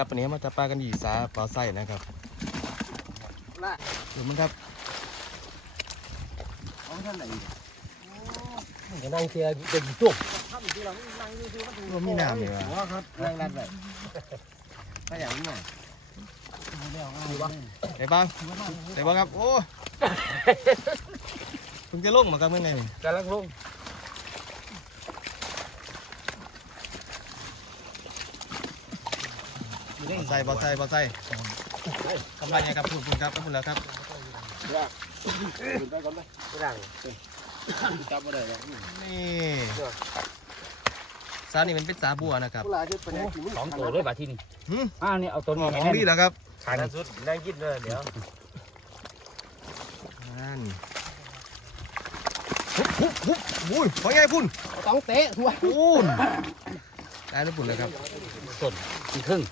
ครับวันนี้มาจับปลากันอยู่สาปลาไส้นะครับละดูมันครับเอาท่านไหนจะนั่งเชียร์เด็กจุกถ้ามีที่เรานั่งดูมันว่ามีน้ำเลยว่ะหัวครับนั่งรัดไปถ้าอย่างนี้ได้บ้างได้บ้างครับ โอ้เพิ่งจะลงมาครับเมื่อไงนี่กำลังลง ปลาไส้ปลาไส้ปลาไส้ทำไรไงครับพูดพูดครับพูดแล้วครับไปก่อนไปร่างจับมาได้แล้วนี่สานี่มันเป็นสาบัวนะครับเวลาที่เป็นสองตัวเลยบาที่นี่หืมอ่านี่เอาตัวขนี้องให้ของแน่ดีแล้วครับขันสุดนั่งกินเลยเดี๋ยวนั่นหุบหุบหุบอุ้ยของไงพุ่นต้องเตะหัวพุ่นได้แล้วพุ่นเลยครับต้นอีกครึ่ง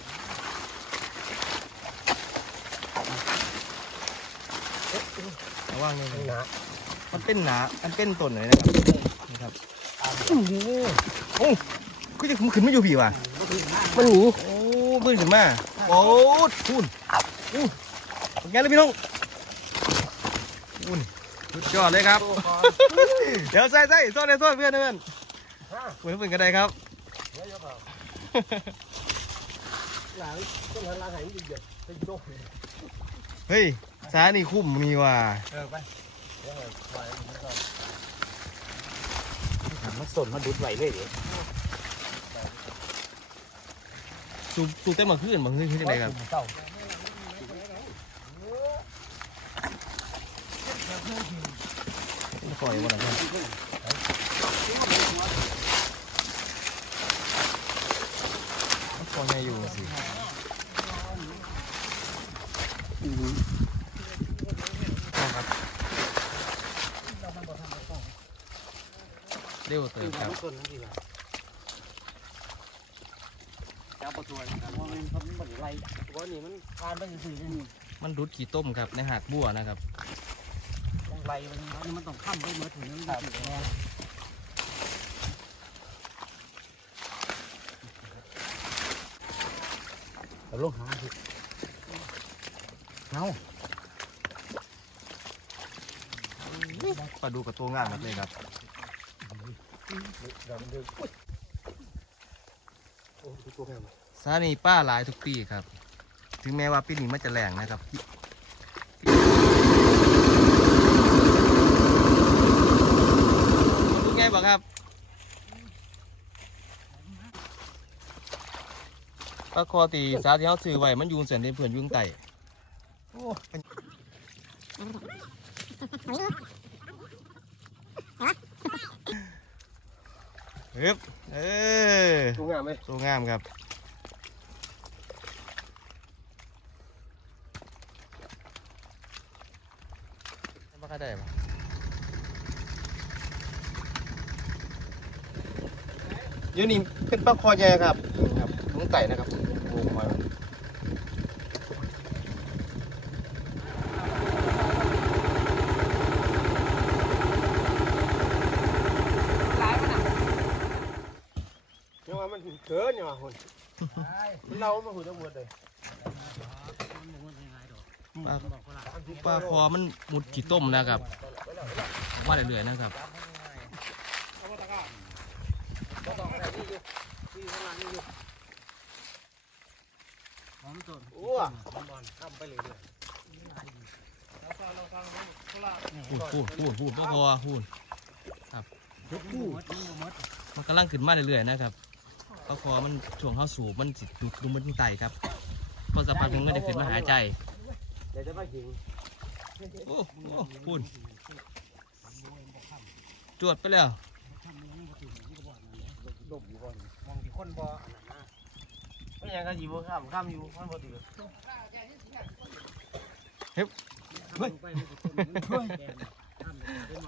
ระวังนี่มันเป็นหนา มันเป็นต้นเลยนะครับนี่ครับโอ้โหโอ้คือจะขึ้นไม่อยู่ผีว่ะมันหนีโอ้บื้นขึ้นมาโอ้พุ่นอู้เป็นไงเลยพี่น้องพุ่นสุดยอดเลยครับ เดี๋ยวใส่ใส่ซ่อนในซ่อนเพื่อนเพื่อนเพื่อนเพื่อนกันได้ครับหลังต้นหลังหายมันเยอะเป็นโจ๊กเฮ้ย สานี่คุ้มนี่ว่ะเออไปมันสนมันดุดไหวเลยเดี๋ยวสูบสูบเต็มมาขึ้นมาขึ้นขึ้นยังไงครับเต้าปล่อยวันไหนครับปล่อยไงอยู่สิครับเร็ วเติมครับต้นนั่นดีกว่าจับประตูกันว่ามันเขาเหมือนไรว่านี่มันทานไปสื่อๆนี่มันดูดขี้ต้มครับในหากบัวนะครับไรมันนี่มันต้องค้ำไปเมือนถึงนั้นแบบเอาลงหาสิเอาปลาดูกับตัวงา มมากเลยครับสานีป้าหลายทุกปีครับ ถึงแม้ว่าปีนี้มันจะแรงนะครับดูไงบอกครับปลาคอตีสาที่เขาซื้อไว้มันยุงเสียนในเพื่อนยุงไต่โอ้เป็น ฮึบเออดูงามไหมสวยงามครับไม่ค่อยได้ปะเดี๋ยวนี้เป็นปลาคอใหญ่ครับนี่ครับลุงไต่นะครับโอ้มา เนี่ยว่ามันเกินเนี่ยว่าคนเรามาหุ่นจะหมดเลยปลาปลาคอมันหมุดขี้ต้มนะครับว่าเรื่อยๆนะครับโอ้ทำไปเลยพูดพูดพูดพูดปลาคอพูดครับมันกำลังขึ้นมาเรื่อยๆนะครับ ปลาคอมันช่วงเข้าสูบมันสิดูดดูมันไตครับพอสักพักหนึงมันได้ขึ้นมาหายใจเดี๋ยวจะไปหิงโอ้โอ้พูดจวดไปแล้วดมอยู่ก่อนมองที่คนบ่อันนั้นนะไม่ยังก็อยู่บ่ข้ามข้ามอยู่มันบ่ถือ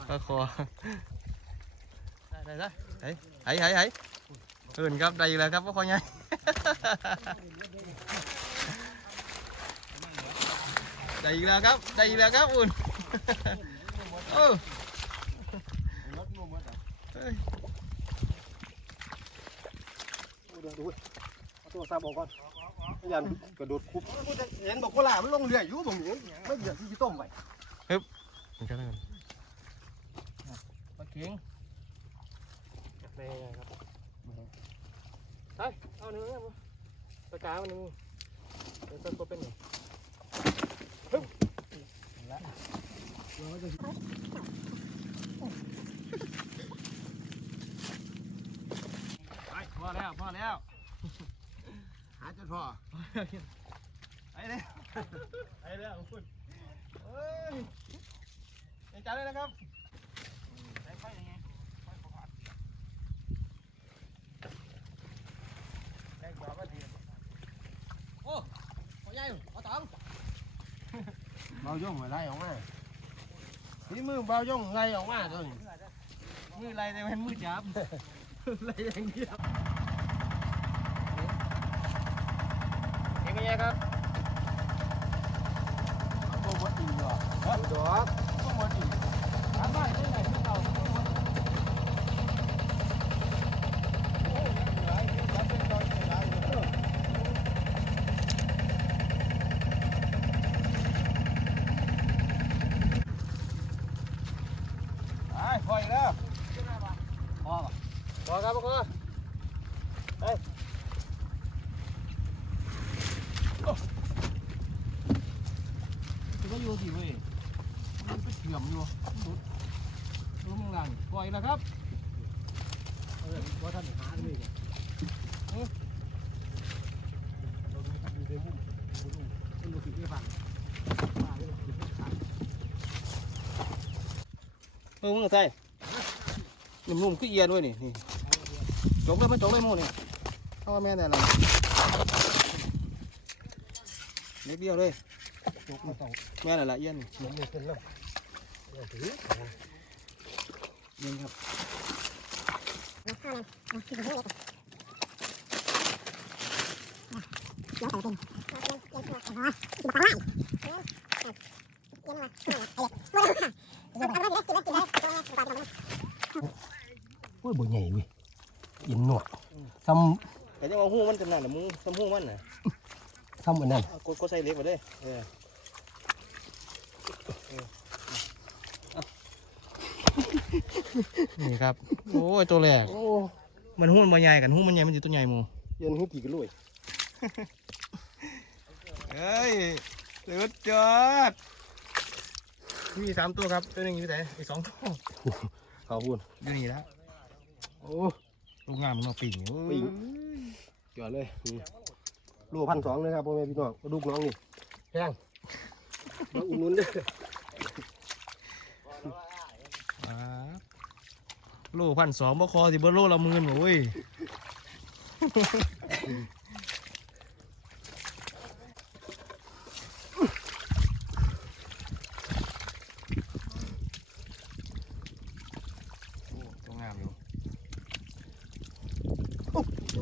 ปลาคอได้ได้ได้ไห้ไห้ไห้เอินครับได้อีกแล้วครับปลาคอใหญ่ได้อีกแล้วครับได้อีกแล้วครับอุ่นโอ้เฮ้ยดูดูเอาตัวซาบอกก่อนยันกระโดดคุบเห็นบอกโครามันลงเรืออยู่บ่มีไม่เหยียบที่ต้มไว้มันก็ได้กันปลาเข็งในครับ ไปเอาหนึ่งเนี่ยปลากาวันหนึ่งเดี๋ยวสักตัวเป็นหนึ่งไปพอแล้วพอแล้ว หาจนพอไปเลยไปเลยขอบคุณเฮ้ยในจานเลยนะครับใส่ไฟยังไงไฟประมาณแรงกว่าก็ดีโอ้พ่อใหญ่พ่อต๋อง เบาย่องไล่ออกมานี่มือเบาย่องไรออกมาตัวนี้มือไรแต่เป็นมือจับไรอย่างเดียวเห็นไหมครับ โบดอีกเหรอดอกโบดอีก ถามว่าได้ไหนเมื่อเก่า ไอ้พออีกแล้วพอป่ะพอครับพ่อเฮ้ยจะอยู่สิเว้ยมันไปเถื่อมอยู่ดูดูมึงหลังปล่อยแล้วครับเออว่าท่านหาเลยเนี่ยเราดูดูในมุมดูดูดูสิที่ฟัง เออมึงใส่หนุ่มๆคือเอียด้วยนี่นี่จกเลยมันจกเลยมูนี่เข้ามาแม่แต่ละเล็กเดียวเลยจกมาต้อแม่แต่ละเอียนนี่หมุนมือขึ้นแล้วเดี๋ยวถือเอียนครับ โอ้ยบ่ใหญ่เว้ยยินหนวดซ้แต่ยังเอาหูมันจำนานแต่มึงทำหูมันน่ะำซ้ำอันนั้นเอากดกดใส่เล็กไปเลยเออเออเอานี่ครับ โอ้ยตัวแรก โอ้มันหูมันใหญ่กันหูมันใหญ่มันอยู่ตัวใหญ่หมูเย็นหูกี่กันลุยเฮ้ยสุดยอด มีสามตัวครับ ตัวหนึ่งอยู่ไหนอีกสองตัวขอบคุณอยู่นี่แล้วโอ้ลูกงามมันเอาปิ่งโอ้ยปิ่งจอดเลยนี่โลพันสองเลยครับพ่อแม่พี่น้องกระดูกน้องนี่แพงมาอุ่นนุนเด้ออ่าโลพันสองบ่คอสิบ่โลละหมื่นโอ้ยโอ้ตัวงามอยู่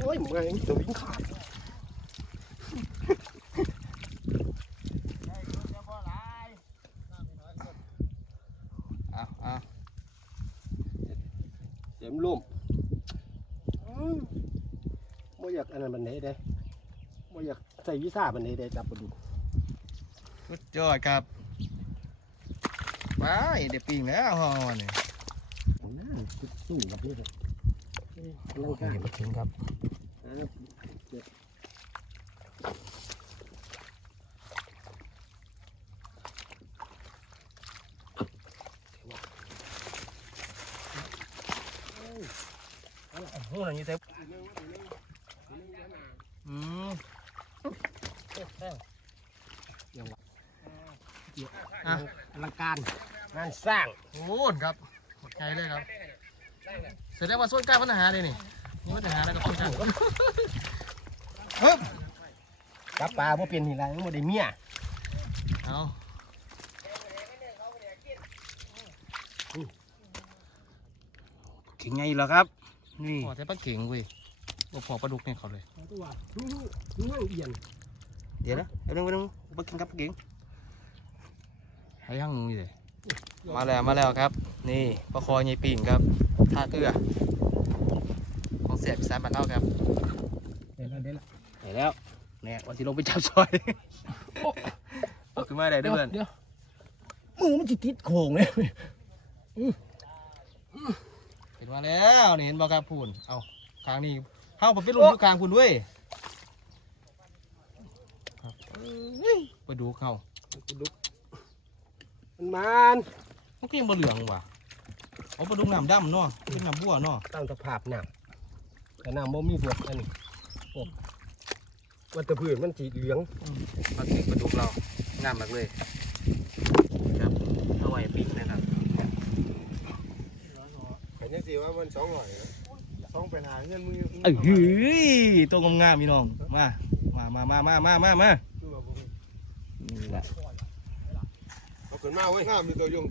โอ้ยมึงไงจะวิ่งขาดเอาเอาเต็มลุ่มอืมบ่อยากอันนั้นบันไดเด้บ่อยากใส่วีซ่าบันไดเด้จับปลาดุกสุดยอดครับไปเดี๋ยวปิ่งแล้วฮอนี่โอ้นั่นสู้กับนี่เลย กำลังกายมาถึงครับหูหนังนี้เต็มอืมอะอลังการงานสร้างโอ้โหครับหมดใจเลยครับ แสดงว่าส่วนกลางปัญหาเลยนี่นี่ปัญหาแล้วก็ส่วนกลางจับปลาบ่เป็นนี่ไรมันบ่ได้เมียเอาเก่งไงเหรอครับ นี่พอแต่ปลาเก่งเว้ยบ่พอปลาดุกเนี่ยเขาเลยตัวนู้นู้นู้เอียนเดี๋ยวนะเดี๋ยวนึงเดี๋ยวนึงปลาเก่งครับปลาเก่งให้ห้างมึงอยู่เลย มาแล้วมาแล้วครับ นี่ปลาคอใหญ่ปิ่งครับท่าเกลือของเสียบอีสานบ้านเราครับเดี๋ยวละเดี๋ยวละไหนแล้วไหนแน่ว่าสิลงไปจับซอยเอาขึ้นมาได้เด้อเพื่อนเดี๋ยวมือมันจิติดโค้งเลยเห็นมาแล้วนี่เห็นบ่ครับพูนเอาคางนี้เข้าไปเป็นลุมอยู่กลางพูนด้วยครับเอ้ยไปดูเขา มันมันมันก็ยังบ่เหลืองว่ะเอาปลาดุกน้ำดำเนาะเป็นน้ำบัวเนาะตามสภาพน้ำแต่น้ำบ่มีพวกอันนี้พวกวัตถุพืชมันสีเหลืองปลาติกปลาดุกเรางามมากเลยครับเอาไว้ปิ้งนะครับเห็นยังสิว่ามันสองร้อยสองเป็นหาเงินมือเอ้ยตัวงามๆพี่น้องมามามามามามามา 那为啥没得用？